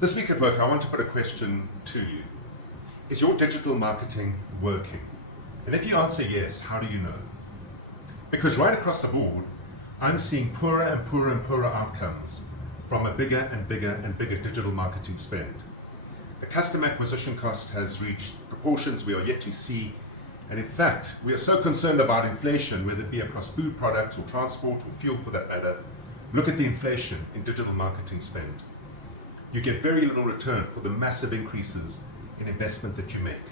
This week at work, I want to put a question to you. Is your digital marketing working? And if you answer yes, how do you know? Because right across the board, I'm seeing poorer and poorer and poorer outcomes from a bigger and bigger and bigger digital marketing spend. The customer acquisition cost has reached proportions we are yet to see. And in fact, we are so concerned about inflation, whether it be across food products or transport or fuel for that matter. Look at the inflation in digital marketing spend. You get very little return for the massive increases in investment that you make.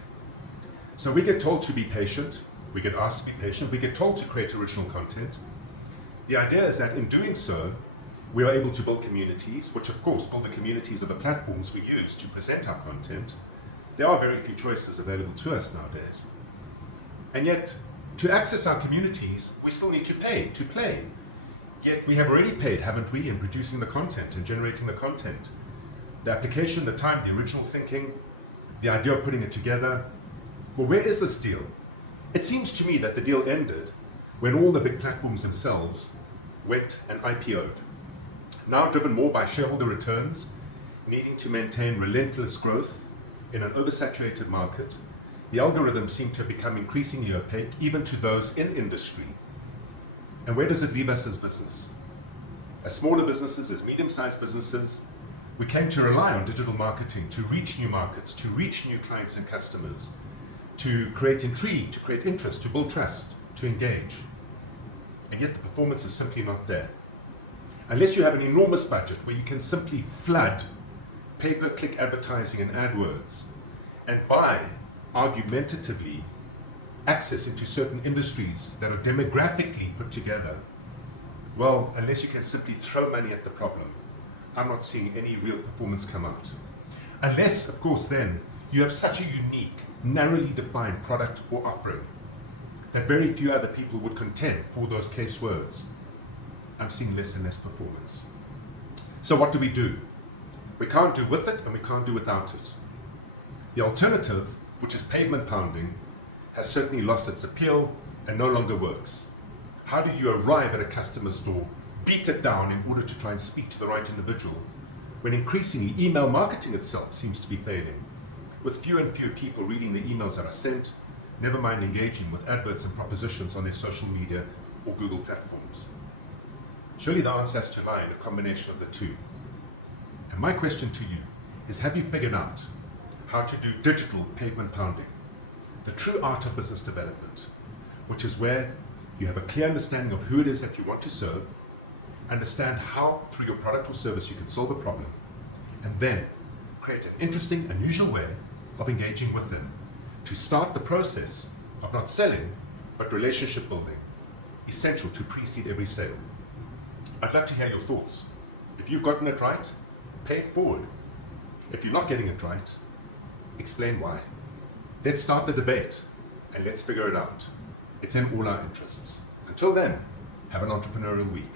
So we get told to be patient, we get asked to be patient, we get told to create original content. The idea is that in doing so, we are able to build communities, which of course build the communities of the platforms we use to present our content. There are very few choices available to us nowadays. And yet, to access our communities, we still need to pay to play. Yet we have already paid, haven't we, in producing the content and generating the content. The application, the time, the original thinking, the idea of putting it together. Well, where is this deal? It seems to me that the deal ended when all the big platforms themselves went and IPO'd. Now driven more by shareholder returns, needing to maintain relentless growth in an oversaturated market, the algorithms seem to have become increasingly opaque, even to those in industry. And where does it leave us as business? As smaller businesses, as medium-sized businesses, we came to rely on digital marketing to reach new markets, to reach new clients and customers, to create intrigue, to create interest, to build trust, to engage. And yet the performance is simply not there. Unless you have an enormous budget where you can simply flood pay-per-click advertising and AdWords and buy argumentatively access into certain industries that are demographically put together, well, unless you can simply throw money at the problem, I'm not seeing any real performance come out. Unless, of course, then you have such a unique, narrowly defined product or offering that very few other people would contend for those case words. I'm seeing less and less performance. So what do? We can't do with it and we can't do without it. The alternative, which is pavement pounding, has certainly lost its appeal and no longer works. How do you arrive at a customer's door, beat it down in order to try and speak to the right individual, when increasingly email marketing itself seems to be failing, with fewer and fewer people reading the emails that are sent, never mind engaging with adverts and propositions on their social media or Google platforms? Surely the answer has to lie in a combination of the two. And my question to you is, have you figured out how to do digital pavement pounding, the true art of business development, which is where you have a clear understanding of who it is that you want to serve, understand how through your product or service you can solve a problem, and then create an interesting, unusual way of engaging with them to start the process of not selling, but relationship building, essential to precede every sale. I'd love to hear your thoughts. If you've gotten it right, pay it forward. If you're not getting it right, explain why. Let's start the debate and let's figure it out. It's in all our interests. Until then, have an entrepreneurial week.